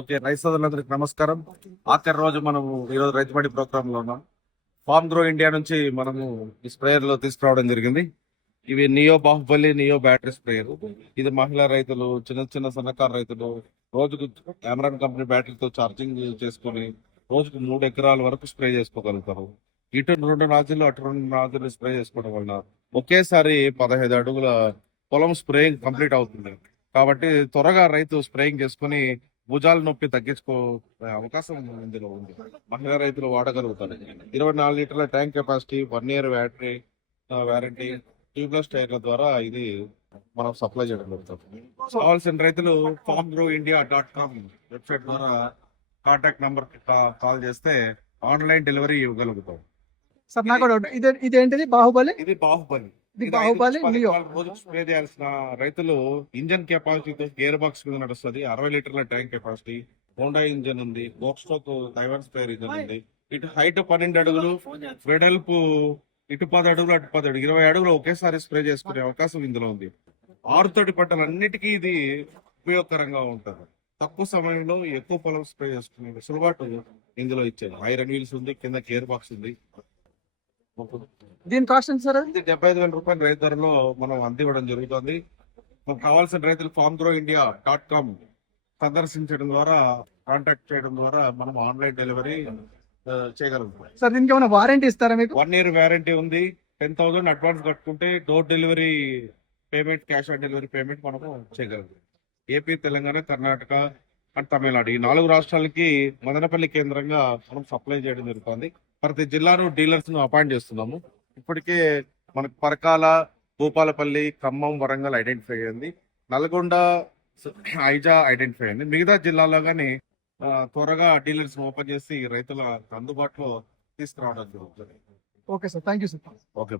Okay, రైతు సోదరులందరికీ నమస్కారం. ఆఖరి రోజు మనము ఈరోజు రైతుబడి ప్రోగ్రామ్ లో ఉన్నాం. ఫార్మ్ గ్రో ఇండియా నుంచి మనము ఈ స్ప్రేయర్లు తీసుకురావడం జరిగింది. ఇవి neo Baahubali neo battery sprayer. ఇది మహిళా రైతులు, చిన్న చిన్న సన్నకారు రైతులు రోజుకు అమెరాన్ కంపెనీ బ్యాటరీతో ఛార్జింగ్ చేసుకుని రోజుకు 3 ఎకరాల వరకు స్ప్రే చేసుకోగలుగుతారు. ఇటు 2 నాజిల్లు అటు 2 నాజిల్లు స్ప్రే చేసుకోవడం వల్ల ఒకేసారి 15 అడుగుల పొలం స్ప్రేయింగ్ కంప్లీట్ అవుతుంది. కాబట్టి త్వరగా రైతు స్ప్రేయింగ్ చేసుకుని భుజాల నొప్పి తగ్గించుకో అవకాశం ఇందులో ఉంది. మహిళా రైతులు వాడగలుగుతారు. 24 లీటర్ల tank capacity, 1 year battery warranty, tubeless టైర్ల ద్వారా ఇది మనం సప్లై చేయడం జరుగుతుంది. కావాల్సిన రైతులు farmgrowindia.com వెబ్సైట్ ద్వారా కాంటాక్ట్ నంబర్ కాల్ చేస్తే ఆన్లైన్ డెలివరీ ఇవ్వగలుగుతాం. సార్ నాకు డౌట్ ఇదేంటిది బాహుబలి ఇది బాహుబలి. ఇది బాహుబలి నియో. రోజుకు స్ప్రే చేయాల్సిన రైతులు ఇంజన్ కెపాసిటీతో గేర్ బాక్స్ మీద నడుస్తుంది. 60 లీటర్ల ట్యాంక్ కెపాసిటీ, హోండా ఇంజన్ ఉంది, బోక్స్టోక్ తైవాన్ స్ప్రేయర్ ఇంజన్ ఉంది. ఇటు హైట్ 12 అడుగులు, వెడల్పు ఇటు 10 అడుగులు అటు 10 అడుగులు, 20 అడుగులు ఒకేసారి స్ప్రే చేసుకునే అవకాశం ఇందులో ఉంది. ఆరుతడి పంటలన్నిటికీ ఇది ఉపయోగకరంగా ఉంటుంది. తక్కువ సమయంలో ఎక్కువ పొలం స్ప్రే చేసుకునే వెసులుబాటు ఇందులో ఇచ్చేది. ఐరన్ వీల్స్ ఉంది, కింద గేర్ బాక్స్ ఉంది. దీని కాస్ట్ ఎంత సార్? ఇది 75,000 రూపాయల రైతు ధరలో మనం అందివ్వడం జరుగుతుంది. మనకు కావాల్సిన రైతులు farmgrowindia.com సందర్శించడం ద్వారా, కాంటాక్ట్ చేయడం ద్వారా మనం ఆన్లైన్ డెలివరీ చేయగలుగుతాం. సార్ దీనికి ఏమైనా వారంటీ ఇస్తారా మీకు? 1 ఇయర్ వారంటీ ఉంది. 10,000 అడ్వాన్స్ కట్టుకుంటే door delivery payment, cash on delivery payment మనము చేయగలుగుతాం. ఏపీ, తెలంగాణ, కర్ణాటక అండ్ తమిళనాడు ఈ 4 రాష్ట్రాలకి మదనపల్లి కేంద్రంగా మనం సప్లై చేయడం జరుగుతుంది. ప్రతి జిల్లాను డీలర్స్ ను అపాయింట్ చేస్తున్నాము. ఇప్పటికే మనకు పరకాల, భూపాలపల్లి, ఖమ్మం, వరంగల్ ఐడెంటిఫై అయింది. నల్గొండ, ఐజా ఐడెంటిఫై అయింది. మిగతా జిల్లాలో కానీ త్వరగా డీలర్స్ ఓపెన్ చేసి రైతుల అందుబాటులో తీసుకురావడం జరుగుతుంది. Okay sir, thank you sir. Okay.